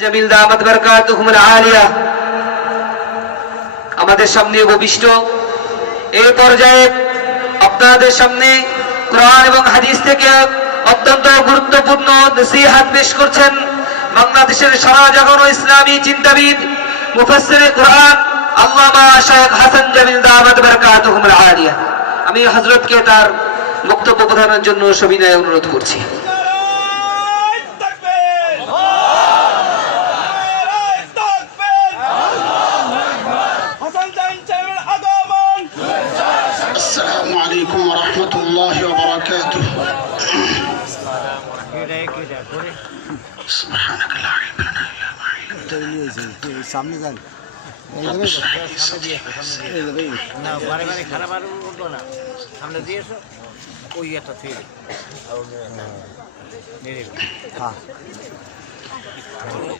জামিল দামাত বারাকাতুহুমুল আলিয়া আমাদের সামনে উপবিষ্ট এই পর্যায়ে আপনাদের সামনে কোরআন এবং হাদিস থেকে অত্যন্ত গুরুত্বপূর্ণ নসিহত পেশ করছেন বাংলাদেশের সারা জাগানো ইসলামী চিন্তাবিদ মুফাসসিরে কোরআন আল্লামা শাইখ হাসান জামিল দামাত বারাকাতুহুমুল আলিয়া। আমি হযরতকে তার বক্তব্য প্রদানের জন্য সবিনয়ে অনুরোধ করছি। السلام عليكم ورحمة الله وبركاته. سبحانك لا علم لنا إلا ما علمتنا. رب اشرح لي صدري ويسر لي أمري.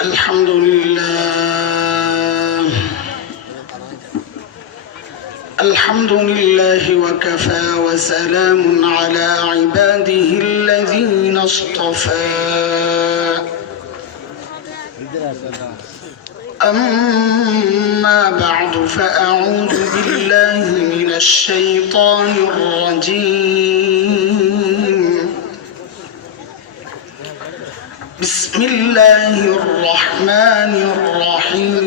الحمد لله الحمد لله وكفى وسلام على عباده الذين اصطفى. أما بعد فأعوذ بالله من الشيطان الرجيم. بسم الله الرحمن الرحيم.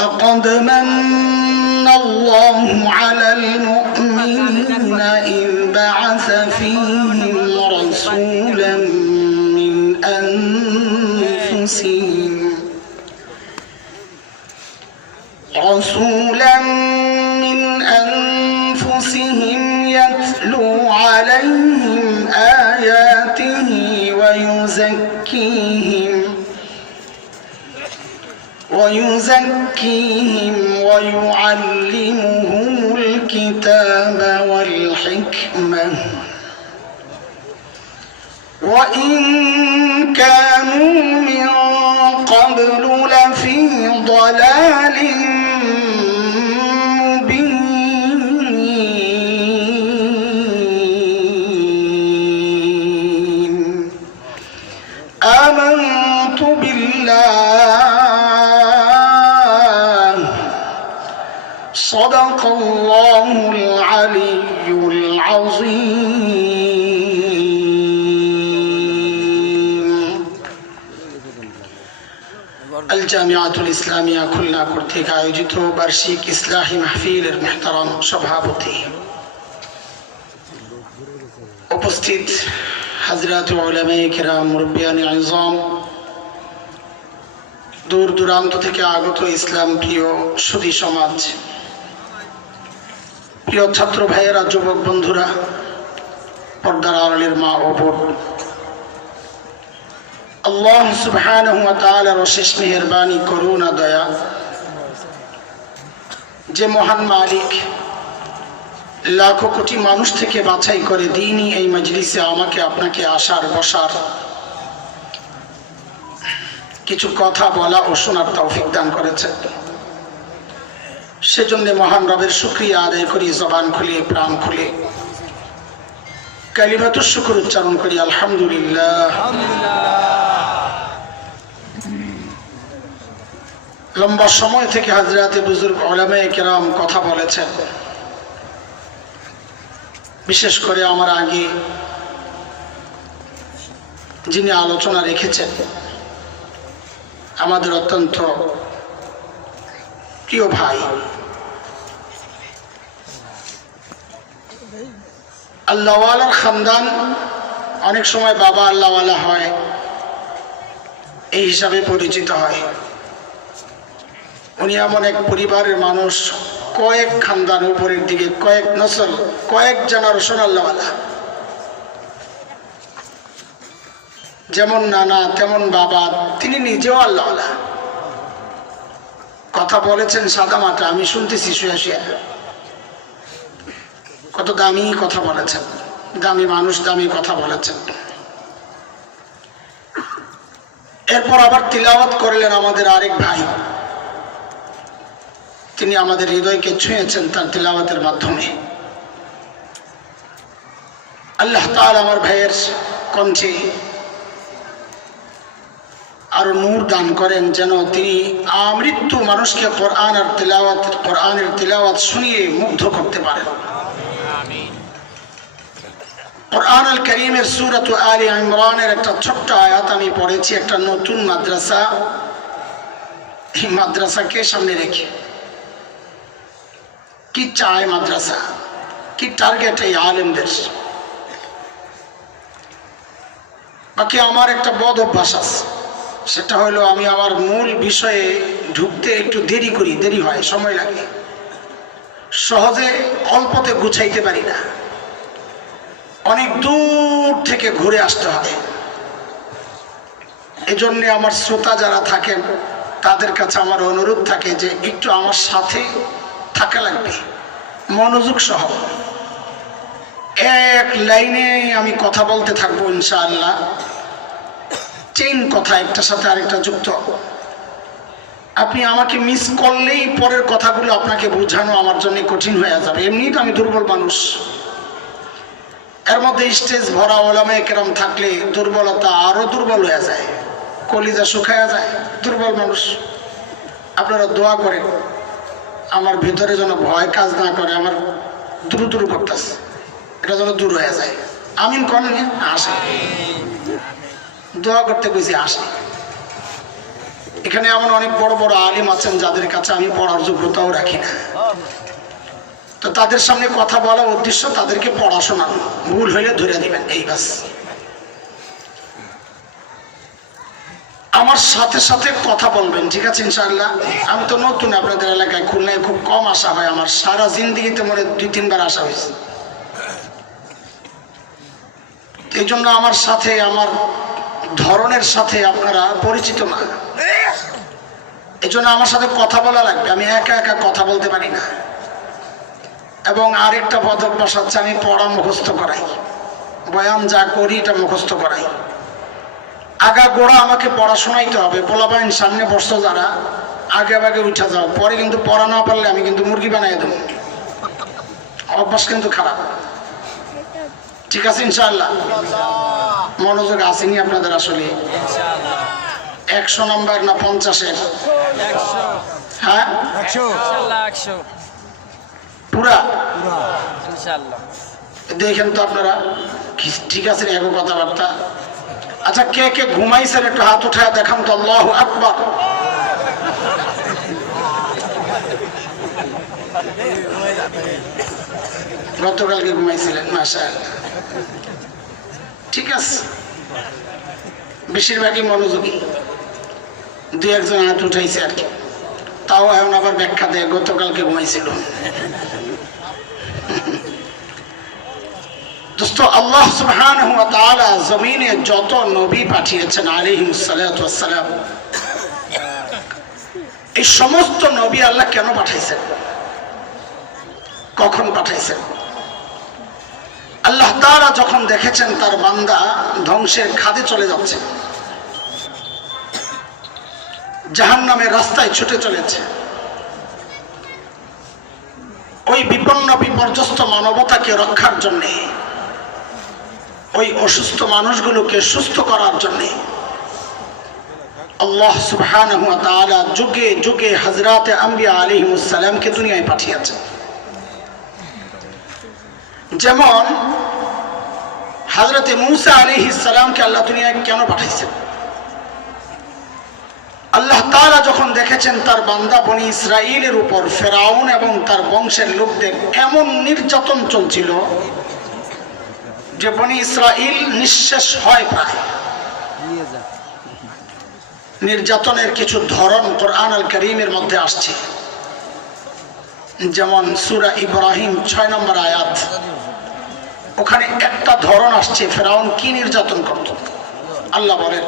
لقد من الله على المؤمنين إذ بعث فيهم رسولا من أنفسهم يتلو عليهم آياته ويزكيهم ويعلمهم الكتاب والحكمة وإن كانوا من قبل لفي ضلال مبين. آمنت بالله صدق الله العلي العظيم. الجامعة الإسلامية খুলনা কর্তৃক আয়োজিত বার্ষিক ইসলাহি মাহফিলের মুহতারাম সভাপতি, উপস্থিত হযরত উলামায়ে কেরাম, মুরব্বিয়ানে আযম, দূর দূরান্ত থেকে আগত ইসলাম প্রিয় সুধী সমাজ, প্রিয় ছাত্র ভাইয়েরা, যুবক বন্ধুরা, পর্দার আড়ালের মা ও বোন, আল্লাহ সুবহানাহু ওয়া তাআলার অশেষ মেহেরবানি, করুণা, দয়া, যে মহান মালিক লাখো কোটি মানুষ থেকে বাছাই করে দিনই এই মজলিসে আমাকে আপনাকে আসার বসার কিছু কথা বলা ও শোনার তৌফিক দান করেছেন। সেজন্য মহান রবের শুকরিয়া আদায় করি, জবান খুলে, প্রাণ খুলে কালিমাতুশ শুকর উচ্চারণ করি, আলহামদুলিল্লাহ। লম্বা সময় থেকে হযরতে বুজুর্গ উলামায়ে কেরাম কথা বলেছেন। বিশেষ করে আমার আগে যিনি আলোচনা রেখেছেন, আমাদের অত্যন্ত প্রিয় ভাই, আল্লাহওয়ালার খানদান, অনেক সময় বাবা আল্লাহওয়ালা হয় এই হিসাবে পরিচিত হয়। উনি এমন এক পরিবারের মানুষ, কয়েক খানদান উপরের দিকে, কয়েক নসল, কয়েক জেনারেশন আল্লাহওয়ালা। যেমন নানা তেমন বাবা, তিনি নিজেও আল্লাহওয়ালা। কথা বলেছেন সাদা মাটা, আমি শুনতেছি শুয়ে শুয়ে। কত দামি কথা বলেছেন, দামি মানুষ, দামি কথা বলেছেন। এরপর আবার তিলাওয়াত করলেন আমাদের আরেক ভাই, তিনি আমাদের হৃদয়কে ছুঁয়েছেন তার তিলাওয়াতের মাধ্যমে। আল্লাহ তাআলা আমার ভাইয়ের কণ্ঠে আরো নূর দান করেন, যেন তিনি আমৃত্যু মানুষকে কোরআনের তিলাওয়াত শুনিয়ে মুগ্ধ করতে পারেন। কোরআন আল কারীমের সূরাত আলে ইমরানের একটা ছোট্ট আয়াত আমি পড়েছি। একটা নতুন মাদ্রাসা, এই মাদ্রাসাকে সামনে রেখে কি চায় মাদ্রাসা, কি টার্গেট এই আলেমদের। বাকি আমার একটা বদ অভ্যাস আছে, সেটা হলো আমি আমার মূল বিষয়ে ঢুকতে একটু দেরি হয়, সময় লাগে, সহজে অল্পতে গুছাইতে পারি না, অনেক দূর থেকে ঘুরে আসতে হয়। এজন্য আমার শ্রোতা যারা থাকেন তাদের কাছে আমার অনুরোধ থাকে যে একটু আমার সাথে থাকা লাগবে, মনোযোগ সহ। এক লাইনে আমি কথা বলতে থাকবো ইনশাআল্লাহ, চেইন কথা, একটার সাথে আরেকটা যুক্ত। আপনি আমাকে মিস করলেই পরের কথাগুলো আপনাকে বোঝানো আমার জন্য কঠিন হয়ে যাবে। এমনিই তো আমি দুর্বল মানুষ, এর মধ্যে স্টেজ ভরা ওলামায়ে কেরাম থাকলে দুর্বলতা আরো দুর্বল হয়ে যায়, কলিজা শুকায়া যায়, দুর্বল মানুষ। আপনারা দোয়া করেন আমার ভিতরে যেন ভয় কাজ না করে, আমার দূর করতেছে, এটা যেন দূর হয়ে যায়। আমিন করেন, আসে দোয়া করতে কইছি, আসে। এখানে এমন অনেক বড় বড় আলিম আছেন যাদের কাছে আমি পড়ার যোগ্যতাও রাখি না, তো তাদের সামনে কথা বলার উদ্দেশ্য তাদেরকে পড়া শোনানো, ভুল হইলে ধরে দিবেন, এই বাস। আমার সাথে সাথে কথা বলবেন, ঠিক আছে ইনশাআল্লাহ। আমি তো নতুন আপনাদের এলাকায়, খুলনায় খুব কম আসা হয়, আমার সারা জিন্দেগিতে মনে 2-3 বার আসা হয়েছে। এই জন্য আমার সাথে, আমার ধরনের সাথে আপনারা পরিচিত না, এই জন্য আমার সাথে কথা বলা লাগবে। আমি একা একা কথা বলতে পারি না। এবং আরেকটা বদ অভ্যাস হচ্ছে, আমি পড়া মুখস্থ করাই, বয়ান যা করি এটা মুখস্থ করাই। আগা গোড়া আমাকে পড়াশোনাইতে হবে। পোলাপাইন সামনে বসছো যারা, আগে আগে উঠা যাও, পরে কিন্তু পড়া না পারলে আমি কিন্তু মুরগি বানাই দেবো। অভ্যাস কিন্তু খারাপ, ঠিক আছে ইনশাআল্লাহ। মনোযোগ আসেনি আপনাদের আসলে? 100 নাম্বার না 50-এর? হ্যাঁ, 100 পুরা ইনশাআল্লাহ। দেখেন তো আপনারা, ঠিক আছে এক কথাবার্তা। আচ্ছা, কে কে ঘুমাইছেন একটু হাত উঠায় দেখান তো। আল্লাহু আকবার। গতকালকে ঘুমাইছিলেন, মাশাআল্লাহ, ঠিক আছে। বেশিরভাগই মনোযোগী, 2-1 জন হাত উঠাইছে আর কি, তাও এখন আবার ব্যাখ্যা দেয় গতকালকে ঘুমাইছিল। দোস্ত, আল্লাহ সুবহানাহু ওয়া তাআলা জমিনে যত নবী পাঠিয়েছেন আলাইহিস সালাতু ওয়াস সালাম, এই সমস্ত নবী আল্লাহ কেন পাঠাইছেন, কখন পাঠাইছেন? আল্লাহ তাআলা যখন দেখেছেন তার বান্দা ধ্বংসের খাদে চলে যাচ্ছে, জাহান্নামের রাস্তায় ছুটে চলেছে, ওই বিপন্ন বিপর্যস্ত মানবতাকে রক্ষার জন্য, ওই অসুস্থ মানুষগুলোকে সুস্থ করার জন্য আল্লাহ সুবহানাহু ওয়া তাআলা যুগে যুগে হযরতে আম্বিয়া আলাইহিস সালামকে দুনিয়ায় পাঠিয়েছেন। যেমন হযরতে মূসা আলাইহিস সালামকে আল্লাহ দুনিয়ায় কেন পাঠাইছেন? আল্লাহ তাআলা যখন দেখেছেন তার বান্দা বনি ইসরাইলের উপর ফেরাউন এবং তার বংশের লোকদের এমন নির্যাতন চলছিল যে বনি ইসরাইল নিঃশেষ হয় প্রায়। নির্যাতনের কিছু ধরন কোরআন আল কারীমের মধ্যে আসছে, যেমন সূরা ইব্রাহিম 6 নম্বর আয়াত, ওখানে একটা ধরন আসছে ফেরাউন কি নির্যাতন করত। আল্লাহ বলেন,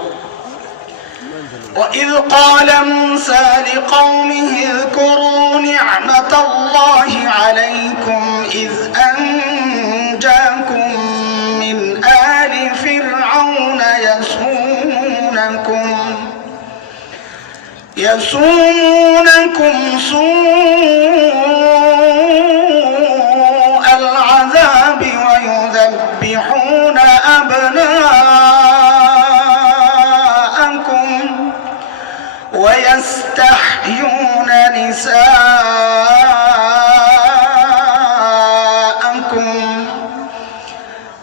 وَإِذْ قَالَ مُوسَى لِقَوْمِهِ اذْكُرُوا نِعْمَةَ اللَّهِ عَلَيْكُمْ إِذْ أَنْجَاكُمْ مِنْ آلِ فِرْعَوْنَ يَسُومُونَكُمْ يصومونكم سوء العذاب ويذبحون أبناءكم ويستحيون نساءكم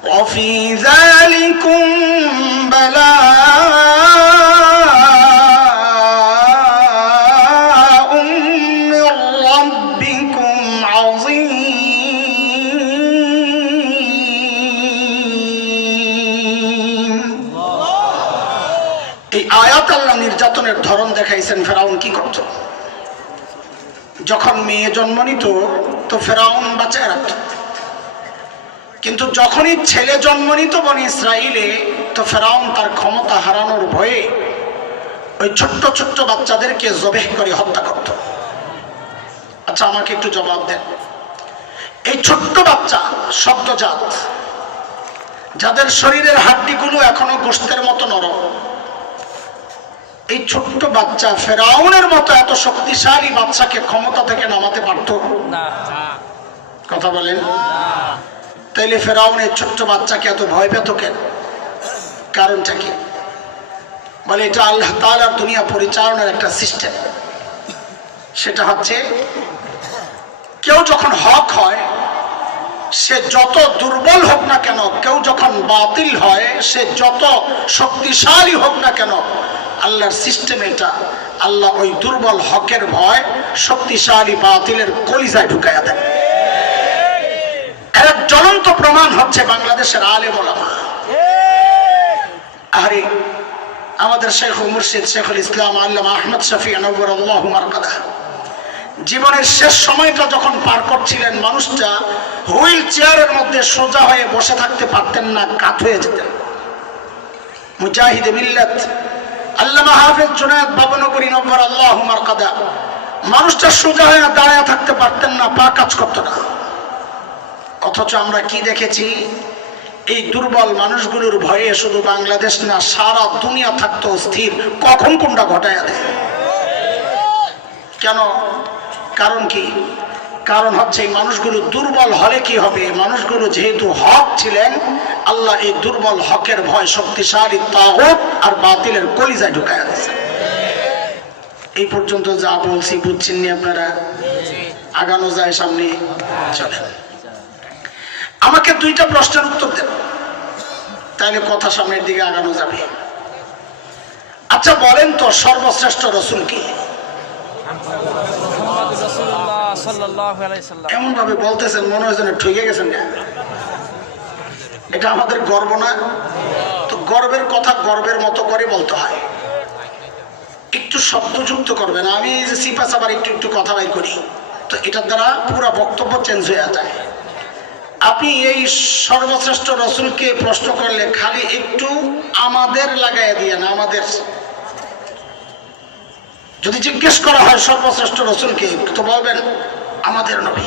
وفي ذلكم بلاء من ربكم عظيم। এই আয়াত আল্লাহ নির্যাতনের ধরন দেখাইছেন। ফেরাউন কি করত? যখন মেয়ে জন্ম নিত তো ফেরাউন বাঁচায় রাখত, কিন্তু যখনই ছেলে জন্ম নিত বনি ইসরাইলে তো ফেরাউন তার ক্ষমতা হারানোর ভয়ে ওই ছোট্ট ছোট্ট বাচ্চাদেরকে জবেহ করে হত্যা করত। আচ্ছা আমাকে একটু জবাব দেন, এই ছোট্ট বাচ্চা সদ্যজাত যাদের শরীরের হাড্ডিগুলো এখনো গোশতের মতো নরম, এই ছোট্ট বাচ্চা ফেরাউনের মতো এত শক্তিশালী বাচ্চাকে ক্ষমতা থেকে নামাতে পারত? না। কথা বলেন। তাইলে ফেরাউনের ছোট্ট বাচ্চাকে এত ভয় পেত কেন? কারণটা কি? বলে এটা আল্লাহ তাআলার দুনিয়া পরিচালনার একটা সিস্টেম। সেটা হচ্ছে কেউ যখন হক হয় সে যত দুর্বল হোক না কেন, কেউ যখন বাতিল হয় সে যত শক্তিশালী হোক না কেন, আল্লাহর সিস্টেম এটা, আল্লাহ ওই দুর্বল হকের ভয় শক্তিশালী বাতিলের কলিজায় ঢুকাইয়া দেয়। এর এক জ্বলন্ত প্রমাণ হচ্ছে বাংলাদেশের আলেম ওলামা। আরে আমাদের শেখ ও মুর্শিদ শেখুল ইসলাম আল্লামা আহমদ শফি নওয়ারাল্লাহু মারকাদাহ জীবনের শেষ সময়টা যখন পার করছিলেন, মানুষটা হুইল চেয়ারের মধ্যে সোজা হয়ে বসে থাকতে পারতেন না, কাত হয়ে যেতেন। মুজাহিদে মিল্লাত আল্লামা হাফেজ জুনায়েদ বাবনগরী নওয়ারাল্লাহু মারকাদাহ মানুষটা সোজা হয়ে দাঁড়ায় থাকতে পারতেন না, পা কাজ করতো না। অথচ আমরা কি দেখেছি? এই দুর্বল মানুষগুলোর ভয়ে শুধু বাংলাদেশ না, সারা দুনিয়া থাকতো স্থির, কখন কোনটা ঘটায় দেয়। কেন? কারণ কি? কারণ হচ্ছে এই মানুষগুলো দুর্বল হলে কি হবে? মানুষগুলো যেহেতু হক ছিলেন, আল্লাহ এই দুর্বল হকের ভয় শক্তিশালী তাগুত আর বাতিলের কলিজায় ঢুকায় দিয়েছে। এই পর্যন্ত যা বলছি বুঝছেন নি আপনারা? আগানো যায় সামনে, চলেন। আমাকে দুইটা প্রশ্নের উত্তর দেন, তাহলে কথা সামনের দিকে আগানো যাবে। আচ্ছা বলেন তো, সর্বশ্রেষ্ঠ রসুল কি? এমন ভাবে বলতেছেন মনে হয় যেন ঠকে গেছেন না। এটা আমাদের গর্ব না? তো গর্বের কথা গর্বের মতো করে বলতে হয়, একটু শব্দযুক্ত করবেন। আমি এই যে সিপাস আবার একটু একটু কথা বাইর করি, তো এটার দ্বারা পুরো বক্তব্য চেঞ্জ হয়ে যায়। আপনি এই সর্বশ্রেষ্ঠ রসুলকে প্রশ্ন করলে খালি একটু আমাদের লাগাইয়া দিয়ে না, আমাদের যদি জিজ্ঞেস করা হয় সর্বশ্রেষ্ঠ রসুলকে, তো বলবেন আমাদের নবী।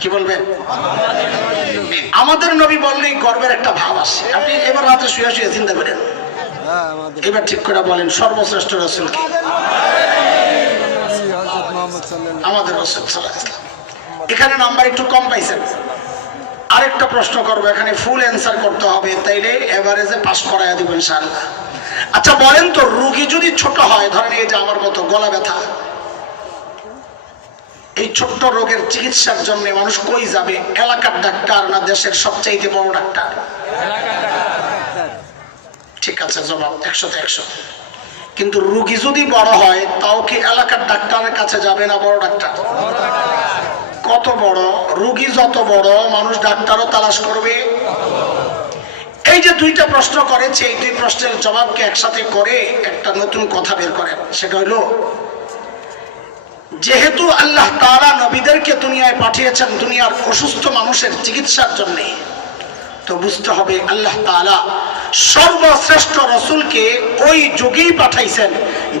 কি বলবেন? আমাদের নবী বললেই গর্বের একটা ভাব আসে। আপনি এবার রাতে শুয়ে শুয়ে চিন্তা করেন, এবার ঠিক করে বলেন সর্বশ্রেষ্ঠ রসুলকে। আমাদের রসুল সাল্লাল্লাহু আলাইহি ওয়াসাল্লাম। এখানে নাম্বার একটু কম পাইছেন। আরেকটা প্রশ্ন করবো, এখানে ফুল অ্যান্সার করতে হবে, তাইলে এভারেজে পাস করাইয়া দিব ইনশাআল্লাহ। আচ্ছা বলেন তো, রোগী যদি ছোট হয়, ধরেন এই যে আমার মতো গলা ব্যথা, এই ছোট্ট রোগের চিকিৎসার জন্য মানুষ কই যাবে? এলাকার ডাক্তার না দেশের সবচাইতে বড় ডাক্তার? ঠিক আছে, জবাব 100তে 100। কিন্তু রোগী যদি বড় হয়, তাও কি এলাকার ডাক্তারের কাছে যাবে না বড় ডাক্তার? কত বড় রোগী যত বড়, মানুষ ডাক্তারও তালাশ করবে। এই যে দুইটা প্রশ্ন করেছে, এই দুই প্রশ্নের জবাবকে একসাথে করে একটা নতুন কথা বের করেন। সেটা হলো, যেহেতু আল্লাহ তাআলা নবীদেরকে দুনিয়ায় পাঠিয়েছেন দুনিয়ার অসুস্থ মানুষের চিকিৎসার জন্য, তো বুঝতে হবে আল্লাহ তাআলা সর্বশ্রেষ্ঠ রসুলকে ওই যুগেই পাঠাইছেন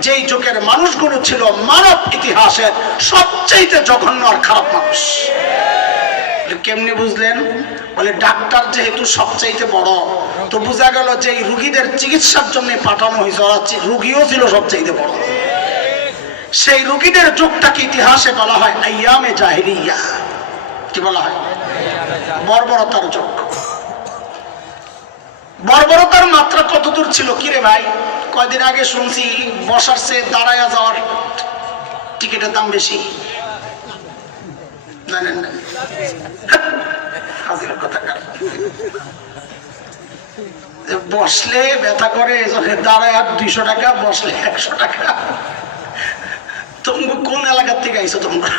যেই যুগের মানুষগুলো ছিল মানব ইতিহাসের সবচেয়ে জঘন্য আর খারাপ মানুষ। কেমনে বুঝলেন? বলে ডাক্তার যেহেতু সবচাইতে বড়, তো বোঝা গেল যে এই রুগীদের চিকিৎসার জন্য পাঠানো হয়েছে, ওরা রুগীও ছিল সবচাইতে বড়। সেই রোগীদের যুগটাকে ইতিহাসে বলা হয় আইয়ামে জাহিলিয়া। কি বলা হয়? বর্বরতার যুগ। বর্বরতার মাত্রা কত দূর ছিল কিরে ভাই? কয়দিন আগে শুনছি বসার চেয়ে দাঁড়ায়া যাওয়ার টিকিটের দাম বেশি, জানেন না? হাজির কথা, বসলে ব্যথা করে, দাঁড়ায় 200 টাকা, বসলে 100 টাকা। তোমরা কোন এলাকার থেকে আইছো তোমরা?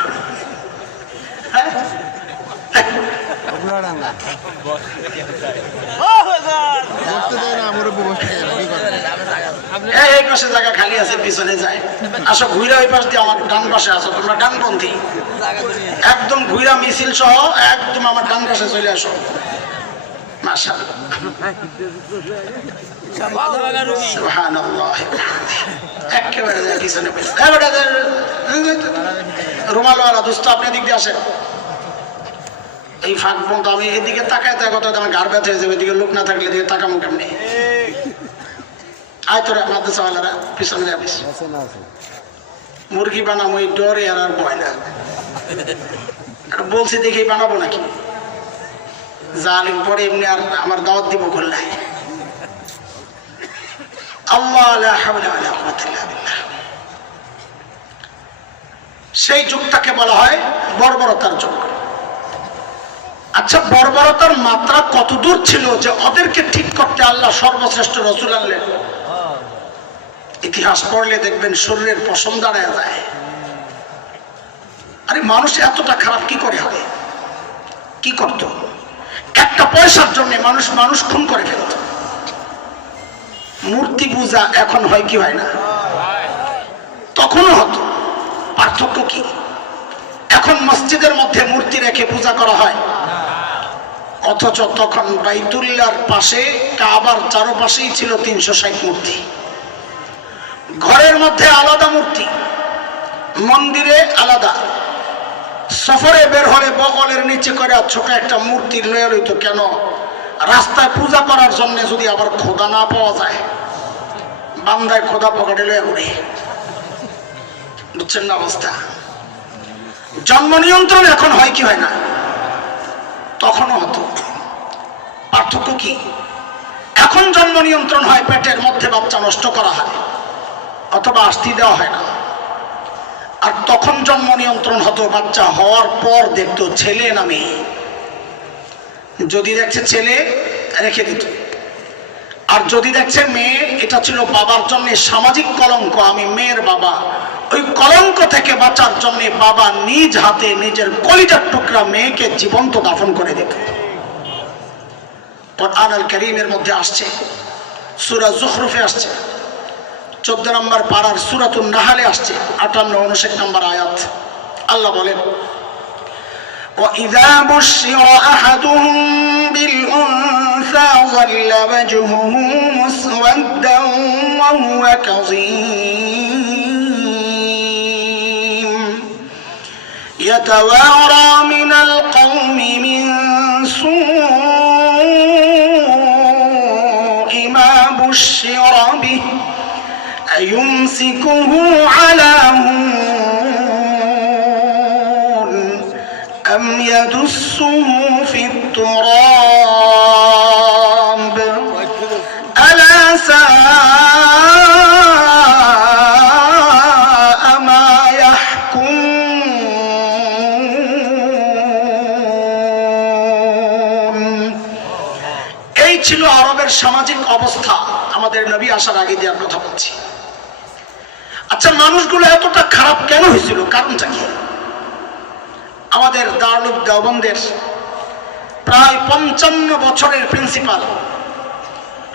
হ্যাঁ, এই পাশে জায়গা খালি আছে, পিছনে যায়। আসো ঘুরা ওই পাশ দিয়ে, আমার ডান পাশে আসো, তোমরা ডানপন্থী। একদম ঘুরা মিছিল সহ একদম আমার ডান পাশে চলে আসো। মাশাআল্লাহ, সুবহানাল্লাহ। একেবারে পিছনে রুমালওয়ালা দোস্ত, আপনি এদিক দিয়ে আসেন। এই ফাঁক পর্যন্ত আমি এদিকে তাকায় তাই কথা, আমার ঘাড় ব্যথা হয়ে যাবে। এদিকে লোক না থাকলে এদিকে তাকামো কেমনি? আয় তোরা মাদ্রাসাওয়ালারা পিছনে যাবিস। মুরগি বানাবো এই ডরে আর ভয় না, বলছি দেখি বানাবো নাকি? জালিম পরে এমনি আর আমার দাওয়াত দিব খুলনায়। আল্লাহ লা হাওলা ওয়ালা কুওয়াতা ইল্লা বিল্লাহ। সেই যুগটাকে বলা হয় বর্বরতার যুগ। আচ্ছা, বর্বরতার মাত্রা কত দূর ছিল যে ওদেরকে ঠিক করতে আল্লাহ সর্বশ্রেষ্ঠ রাসূল আনলেন? ইতিহাস পড়লে দেখবেন শরীরের পশম দাঁড়ায় যায়। আরে মানুষ এতটা খারাপ কি করে হয়? কি করত? একটা পয়সার জন্য মানুষ খুন করে ফেলত। মূর্তি পূজা এখন হয় কি হয় না? তখনও হতো। পার্থক্য কি? এখন মসজিদের মধ্যে মূর্তি রেখে পূজা করা হয়, অথচ তখন বাইতুল্লাহর পাশে কাবার চারপাশেই ছিল 360 মূর্তি। ঘরের মধ্যে আলাদা মূর্তি, মন্দিরে আলাদা। সফরে বের হলে বগলের নিচে করে ছোট একটা মূর্তি লয়ে লইত। কেন? রাস্তায় পূজা করার জন্য যদি আবার খোদা না পাওয়া যায়, বান্দায় খোদা পকেটে লয়ে ঘুরে। বুঝছেন না অবস্থা? জন্ম নিয়ন্ত্রণ এখন হয় কি হয় না? তখনও হতো। পার্থক্য কি? এখন জন্ম নিয়ন্ত্রণ হয়, পেটের মধ্যে বাচ্চা নষ্ট করা হয় অথবা আস্তি দেওয়া হয় না। আর তখন জন্ম নিয়ন্ত্রণ হতো, বাচ্চা হওয়ার পর দেখতো ছেলে না মেয়ে। যদি দেখছে ছেলে রেখে দিত, আর যদি দেখছে মেয়ে, এটা ছিল বাবার জন্য সামাজিক কলঙ্ক। আমি মেয়ের বাবা। ওই কলঙ্ক থেকে বাঁচার জন্য বাবা নিজ হাতে নিজের কলিজার টুকরা মেয়েকে জীবন্ত দাফন করে দিত। কুরআন আল কারীমের মধ্যে আসছে, সূরা যুখরুফে আসছে, 14 নম্বর পারার সূরাতুন নাহলে আসছে 58-59 নম্বর আয়াত। আল্লাহ বলেন, وَإِذَا بُشِّرَ أَحَدُهُم بِالْأُنثَىٰ ظَلَّ وَجْهُهُ مُسْوَدًّا وَهُوَ كَظِيمٌ يَتَوَارَىٰ مِنَ الْقَوْمِ مِن سُوءِ مَا بُشِّرَ بِهِ أَيُمْسِكُهُ عَلَىٰ هُونٍ أَمْ يَدُسُّهُ فِي التُّرَابِ أَلَا سَاءَ مَا يَحْكُمُونَ। এই ছিল আরবের সামাজিক অবস্থা আমাদের নবী আসার আগে দেওয়ার কথা বলছি। আচ্ছা, মানুষগুলো এতটা খারাপ কেন হয়েছিল? কারণটা কি? আমাদের দারুল দেওবন্দের প্রায় 55 বছরের প্রিন্সিপাল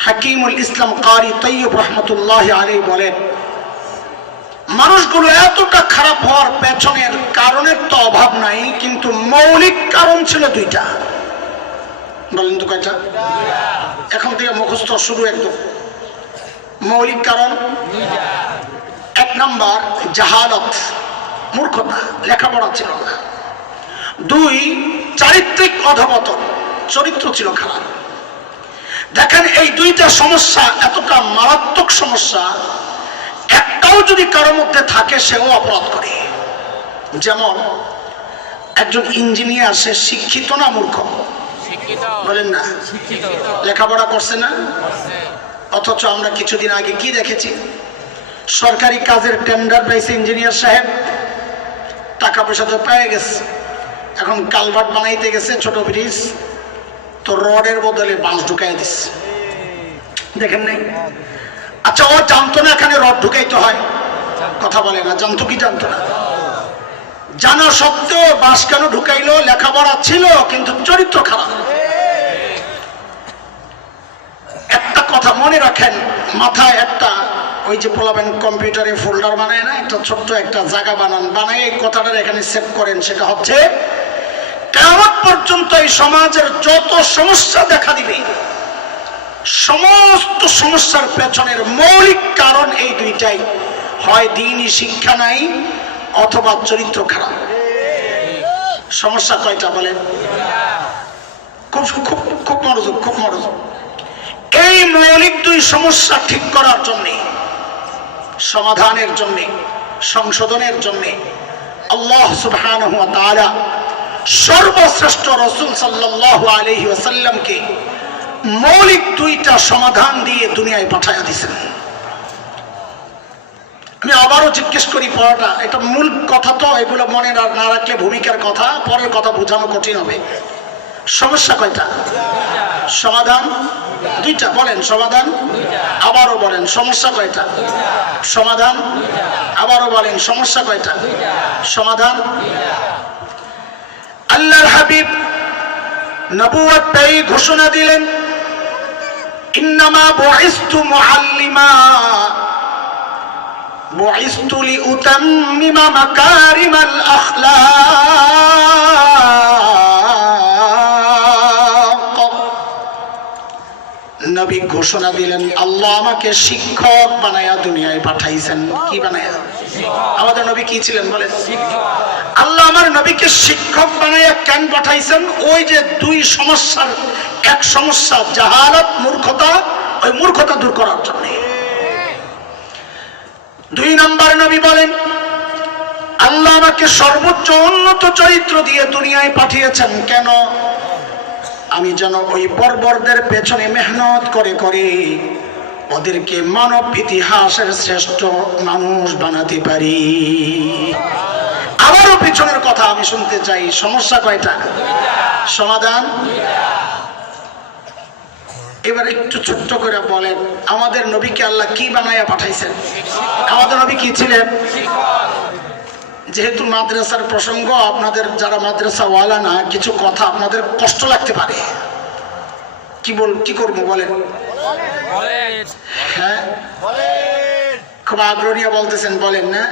হাকিমুল ইসলাম কারি তৈয়ব রহমতুল্লাহ আলাইহি বলেন, মানুষগুলো এতটা খারাপ হওয়ার পেছনের কারণের তো অভাব নাই, কিন্তু মৌলিক কারণ ছিল 2টা। বলেন তো কয়টা? এখন থেকে মুখস্থ শুরু একদম। মৌলিক কারণ 1 নম্বর জাহালত, মূর্খতা, লেখাপড়া ছিল না। 2, চারিত্রিক অধঃপতন, চরিত্র ছিল খারাপ। দেখেন, এই 2টা সমস্যা এতটা মারাত্মক সমস্যা, একটা একটাও যদি কারোর মধ্যে থাকে সেও অপরাধ করে। যেমন একজন ইঞ্জিনিয়ার, সে শিক্ষিত না মূর্খ? বলেন না, লেখাপড়া করছে না? অথচ আমরা কিছুদিন আগে কি দেখেছি, সরকারি কাজের টেন্ডার পাইছে ইঞ্জিনিয়ার সাহেব, টাকা পয়সা তো পেয়ে গেছে, এখন কালভার্ট বানাইতে গেছে, ছোট ব্রিজ, তো রডের বদলে বাঁশ ঢুকাই দিচ্ছে। দেখেন নাই? আচ্ছা, ও জানতো না এখানে রড ঢুকাইতে হয়? কথা বলে না, জানতো কি জানতো না? জানা সত্ত্বেও বাঁশ কেন ঢুকাইলো? লেখাপড়া ছিল কিন্তু চরিত্র খারাপ। একটা কথা মনে রাখেন, মাথায় একটা, ওই যে বলবেন কম্পিউটারে ফোল্ডার বানায় না, একটা ছোট্ট একটা জায়গা বানায় এই কথাটা এখানে সেভ করেন। সেটা হচ্ছে, কিয়ামত পর্যন্ত এই সমাজের যত সমস্যা দেখা দিবে, সমস্ত সমস্যার পেছনের মৌলিক কারণ এই দুইটাই, হয় দ্বীনি শিক্ষা নাই অথবা চরিত্র খারাপ। সমস্যা কয়টা বলেন? খুব খুব খুব মনোযোগ, খুব মনোযোগ। এই মৌলিক দুই সমস্যা ঠিক করার জন্যে, সমাধানের জন্যে, সংশোধনের জন্যে আল্লাহ সুবহানাহু ওয়া তাআলা সর্বশ্রেষ্ঠ রাসূল সাল্লাল্লাহু আলাইহি ওয়াসাল্লামকে মৌলিক দুইটা সমাধান দিয়ে দুনিয়ায় পাঠায়া দিয়েছেন। আমি আবারও জিজ্ঞেস করি, পড়াটা এটা মূল কথা, তো এগুলো মনে না রাখলে ভূমিকার কথা, পরের কথা বোঝানো কঠিন হবে। সমস্যা কয়টা? সমাধান দুইটা। বলেন সমাধান, আবারও বলেন সমস্যা কয়টা? সমাধান, আবারও বলেন সমস্যা কয়টা? সমাধান। আল্লাহর হাবিব নবুয়ত পেয়ে ঘোষণা দিলেন, ইন্নামা বুইসতু মুআল্লিমা বুইসতু লিউতাম্মিমা মাকারিমাল আখলাক। নবী ঘোষণা দিলেন, আল্লাহ আমাকে শিক্ষক বানায়া দুনিয়ায় পাঠাইছেন। কি বানায়া? আমাদের নবী কি ছিলেন বলেন? আল্লাহ আমার নবীকে শিক্ষক বানায়া কেন পাঠাইছেন? ওই যে দুই সমস্যার এক সমস্যা, জাহালাত, মূর্খতা, ওই মূর্খতা দূর করার জন্য। দুই নম্বর নবী বলেন, আল্লাহ আমাকে সর্বোচ্চ উন্নত চরিত্র দিয়ে দুনিয়ায় পাঠিয়েছেন। কেন? আমি যেন ওই বর্বরদের পেছনে মেহনত করে করে ওদেরকে মানব ইতিহাসের শ্রেষ্ঠ মানুষ বানাতে পারি। আবারও পিছনের কথা আমি শুনতে চাই। সমস্যা কয়টা? সমাধান। এবার একটু ছোট্ট করে বলেন, আমাদের নবীকে আল্লাহ কি বানাইয়া পাঠাইছেন? আমাদের নবী কি ছিলেন? যেহেতু মাদ্রাসার প্রসঙ্গ, আপনাদের যারা মাদ্রাসা ওয়ালা না, কিছু কথা আপনাদের কষ্ট লাগতে পারে। কি করবো বলেন? হ্যাঁ, খুব আগ্রহ নিয়ে বলতেছেন, বলেন না?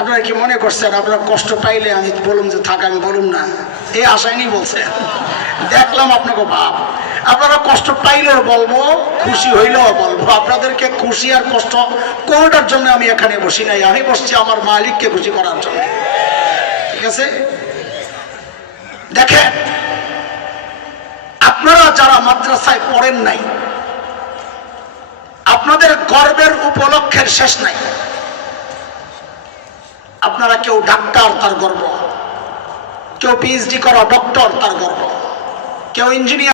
আপনারা কি মনে করছেন আপনারা কষ্ট পাইলে আমি বলুন যে থাক, আমি বলুন না, এই আশাই নিয়ে বলছেন? দেখলাম আপনাকে ভাব, আপনারা কষ্ট পাইলেও বলবো, খুশি হইলেও বলবো। আপনাদেরকে খুশি আর কষ্ট কোনটার জন্য আমি এখানে বসি নাই, আমি বসছি আমার মালিককে খুশি করার জন্য। ঠিক আছে? দেখেন, আপনারা যারা মাদ্রাসায় পড়েন নাই, আপনাদের গর্বের উপলক্ষের শেষ নাই। আপনারা কেউ ডাক্তার, তার গর্ব; কেউ পিএইচডি করা ডক্টর, তার গর্ব; কেউ ইঞ্জিনিয়ার।